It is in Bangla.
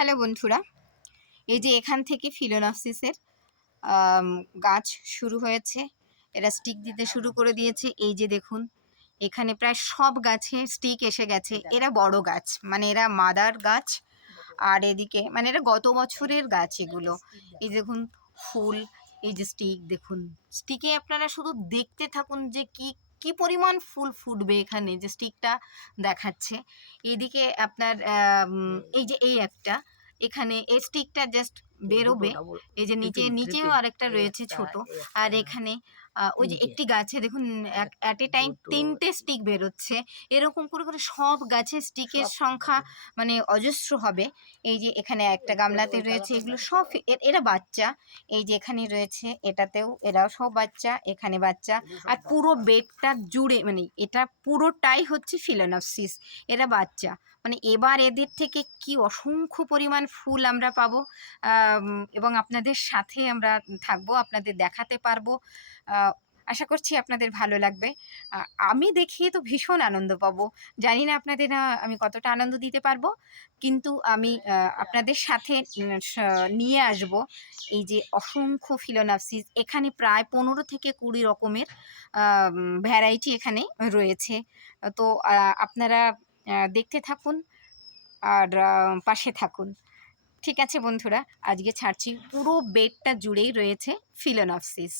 হ্যালো বন্ধুরা, এই যে এখান থেকে ফিলোনফসিসের গাছ শুরু হয়েছে। এরা স্টিক দিতে শুরু করে দিয়েছে। এই যে দেখুন, এখানে প্রায় সব গাছে স্টিক এসে গেছে। এরা বড় গাছ, মানে এরা মাদার গাছ। আর এদিকে মানে এরা গত বছরের গাছ এগুলো। এই দেখুন ফুল, এই যে স্টিক দেখুন। স্টিকে আপনারা শুধু দেখতে থাকুন যে কি কি পরিমাণ ফুল ফুটবে এখানে, যে স্টিকটা দেখাচ্ছে। এদিকে আপনার এই যে এই একটা এখানে এই স্টিকটা জাস্ট বেরোবে। এই যে নিচেও আরেকটা রয়েছে ছোট। আর এখানে ওই যে একটি গাছে দেখুন অ্যাট এ টাইম ৩টে স্টিক বেরোচ্ছে। এরকম করে করে সব গাছে স্টিকের সংখ্যা মানে অজস্র হবে। এই যে এখানে একটা গামলাতে রয়েছে, এগুলো সব এরা বাচ্চা। এই যে এখানে রয়েছে, এটাতেও এরাও সব বাচ্চা, এখানে বাচ্চা। আর পুরো বেডটা জুড়ে মানে এটা পুরোটাই হচ্ছে ফিলোনফসিস। এরা বাচ্চা, মানে এবার এদের থেকে কি অসংখ্য পরিমাণ ফুল আমরা পাবো, এবং আপনাদের সাথে আমরা থাকবো, আপনাদের দেখাতে পারবো। আশা করছি আপনাদের ভালো লাগবে। আমি দেখিয়ে তো ভীষণ আনন্দ পাবো। জানি না আপনাদের আমি কতটা আনন্দ দিতে পারবো, কিন্তু আমি আপনাদের সাথে নিয়ে আসব এই যে অসংখ্য ফিলোনফসিস। এখানে প্রায় 15 থেকে 20 রকমের ভ্যারাইটি এখানে রয়েছে। তো আপনারা দেখতে থাকুন আর পাশে থাকুন। ঠিক আছে বন্ধুরা, আজকে ছাড়ছি। পুরো বেডটা জুড়েই রয়েছে ফিলোনফসিস।